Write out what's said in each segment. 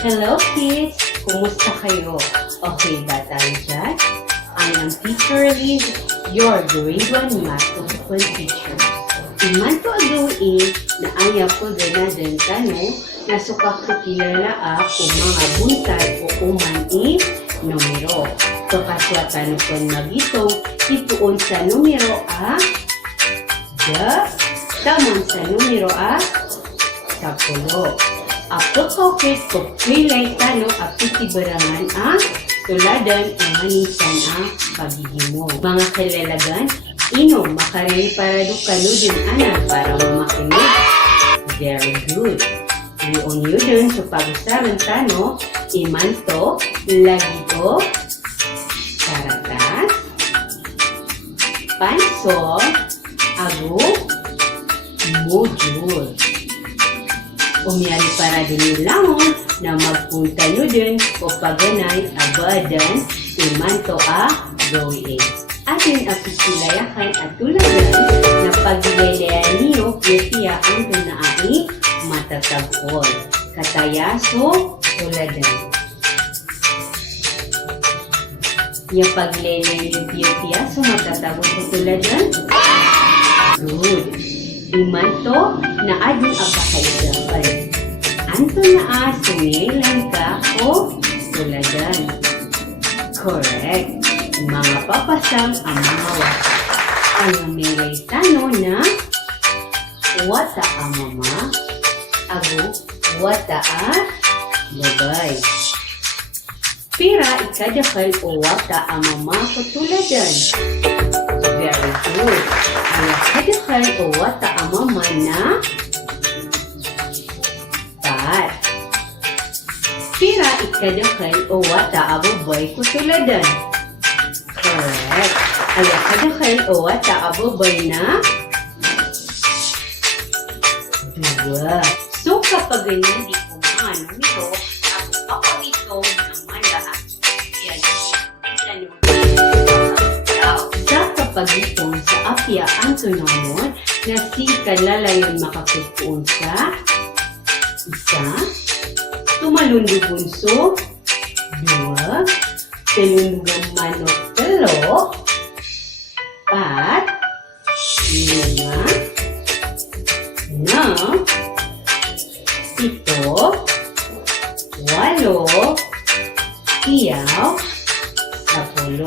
Hello kids! Kumusta kayo? Okay ba tayo dyan? I am Teacher Liz, your grade 1 math tutukan teacher. Iman to agawin na aya ko ganadan tanong na suka ko kilala kung mga buntay o umani numero. So kaswatan ko magitong ituon sa numero tamon sa numero 10. Ako kaukit ko pilay talo apiti barangan tuladan ang manisan pagigimo. Mga kalalagan, inom makareli para dukanudin para mamakinig. Very good. Iyon yun sa pag-usaran tano, imanto, lagido, karatas, panso, ago, module. Umiyari para din lamon na magpunta nyo din o paganay abadan imanto gawin. Atin apisilayakan at tuladan na pagdilayan niyo yetiya ang tunaai matatagol. Katayaso tuladan. Yung paglelayan yung yetiya so matatagol sa tuladan. Good. Imanto na ading apakaidapan. Anto na sumilang ka o tuladan. Correct. Mga papasang ang mga wata. Ang may tano na wata ang mama, ago wata babay. Pira ikadakal o wata ang mama ko tuladan. Very good. Ang ikadakal o wata ang mama na pat. Pira ikadakal o wata ang babay ko tuladan. Correct. Ang ikadakal o wata ang babay na dua. So kapag ganyan di ko mga numero, ako ito naman lahat. Yan. Sa kapag itong sa apya ang tunamon na si kalalayon makapagpuon sa isa, tumalundugon so, dua, telundugan manok telo, pat, lima, na, pito, walo, iyaw, 10.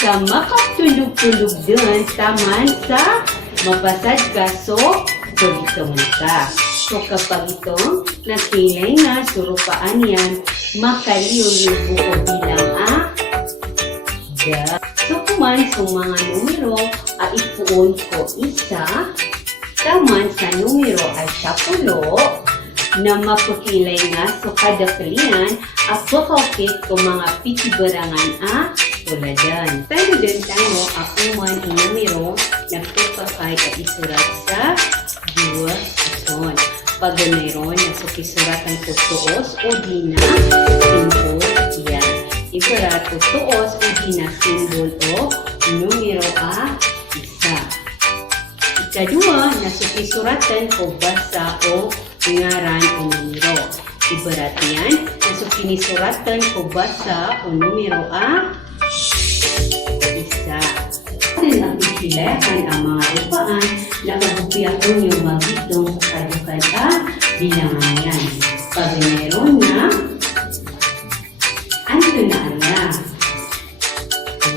Sa makatulog-tulog dun, taman sa mapasad ka, so tulitong ka. So kapag itong nakilay na surupaan yan, makaliw-libo o bilang So kuman sa mga numero, ipuon ko isa, taman sa numero ay 10, na mapukilay nga so kada kalian ako kaukit ko mga pitibarangan tuladan. Pero din tayo ako man ang numero nagpapakay at isurat sa dua ison. Pag mayroon na sukisuratan ko tuos o di na simbol yan. Isurat ko tuos o di na simbol o numero isa. Ikadua, nasukisuratan ko basa o ngaran o numero. Ibarat yan, nasukisuratan ko basa o numero isa. Din ang ikilakan ang mga rupaan na kabupiyak ko yung magitong kadukan bilangan yan. Pag meron na, ano na ala?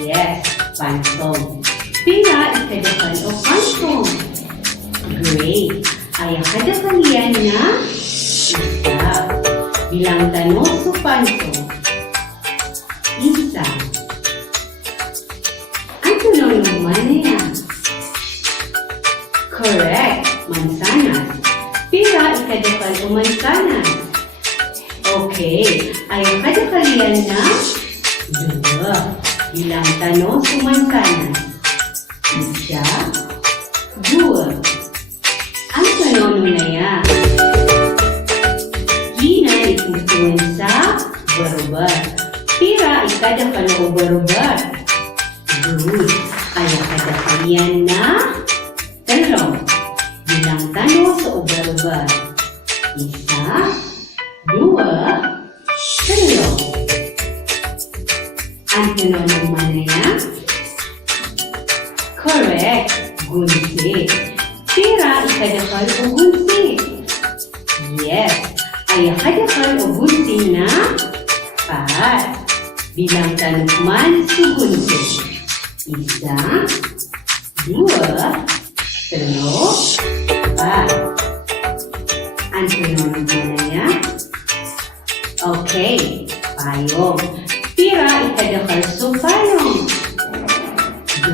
Yes, pantong. Pira ikadakan o pantong. Great. Ay ikadakan yan na isa. Bilang tanong so pantong. Isa. Ano na naman na yan? Correct. Mansanas. Pira ikadakan o mansanas. Okay. Ay ikadakan yan na dua. Bilang tanong so mansanas. Isa, dua. Ang tanong na yan. Gina itutuin sa barubar. Pira ikadakan o barubar. Good. Ay ikadakan yan na talong. Bilang tanong sa barubar. Isa, dua. telo. Ang tanong manaya? Correct. Gunti. Pira ikadakal o gunti? Yes. Ay kadakal o gunti na 4. Bilang tanukman sa gunti. 1, 2, 3, 4. Ang tanong manaya? Okay. Payong. Pira ikadakal sa payong?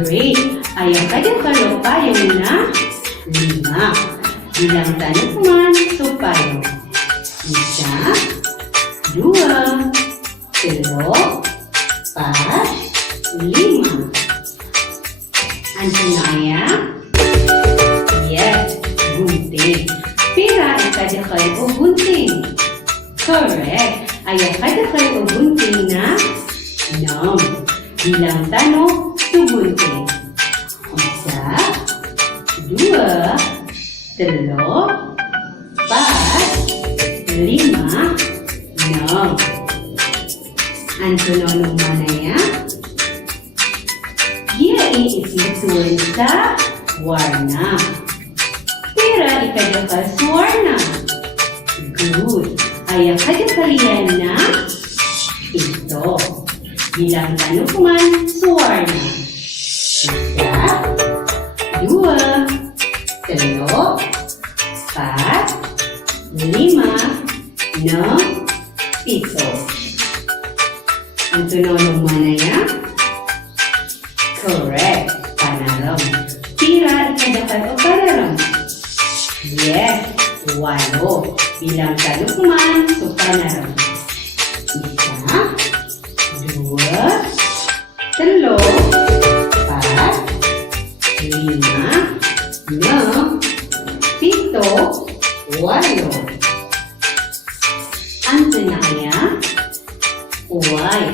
Great! Ay kadakal o payong na 5. Bilang tanukman sa payong? 1, 2, 3, 4, 5. Ang tanaya? Yes, gunting. Pira ikadakal o gunting? Correct! Ay kadakal o gunting na 9. Bilang tanong sa gunting? 1, 2, 3, 4, 5, 6. Ang tanong manaya? Giyain itutuloy sa warna. Pira ikadakal sa warna? Good. Ay kadakalian na ito. Bilang tanukman sa warna? 1, 2, 3, 4, 5, 6, 7. Ang tanong manaya? Correct. Panarong. Pira ikadakal o panarong? Yes. 8. Bilang tanukman sa panarong? 1, 2, 3, 4, 5, 6, 7, 8. Ang tanaya? Uway.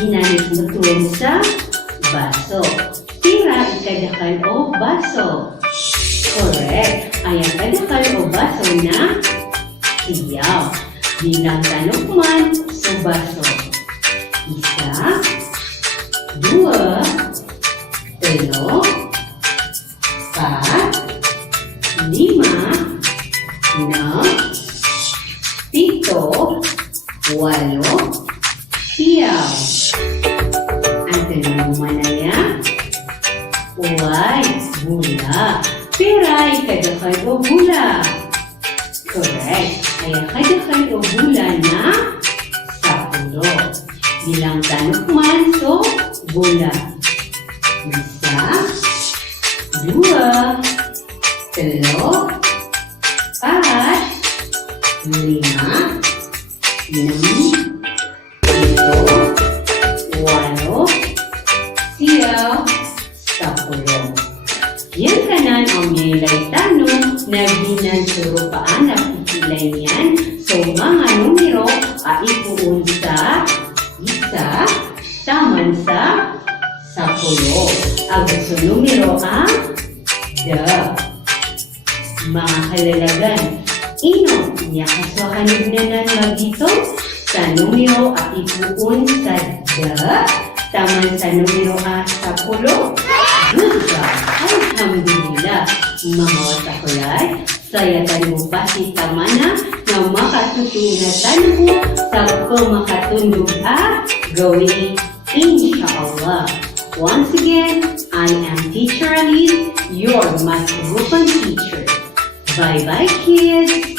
Ginamit mo tuwin sa baso. Pira ikadakal o baso? Correct. Ay kadakal o baso na siyaw. Bilang tanukman sa baso? 1, 2, 3, 4, 5, 6, 7, 8, siyaw. Ang tanong manaya? Uway, bula. Pira ikadakal o bula? Correct. Ay kadakal o bula na 10. Bilang tanukman so bula? 1, 2, 3, 4, 5, 6, 7, 8, 9, 10. Yan kanan ang nilay tanong na ginansyuro paanak ikilay niyan. So mga numero ay ipuun sa isa, taman sa 10. Ang gusto numero ang mga kalalagan. Ino niya kaswakanib na nan magito sa numero at ipuun sa taman sa numero at 10. Good job! Alhamdulillah! Mga watakulay, sayatan mo pa si Tamana na makatutunatan mo sa pamakatundog at gawin, inshallah. Once again, I am Teacher Alice, your math teacher. Bye-bye, kids!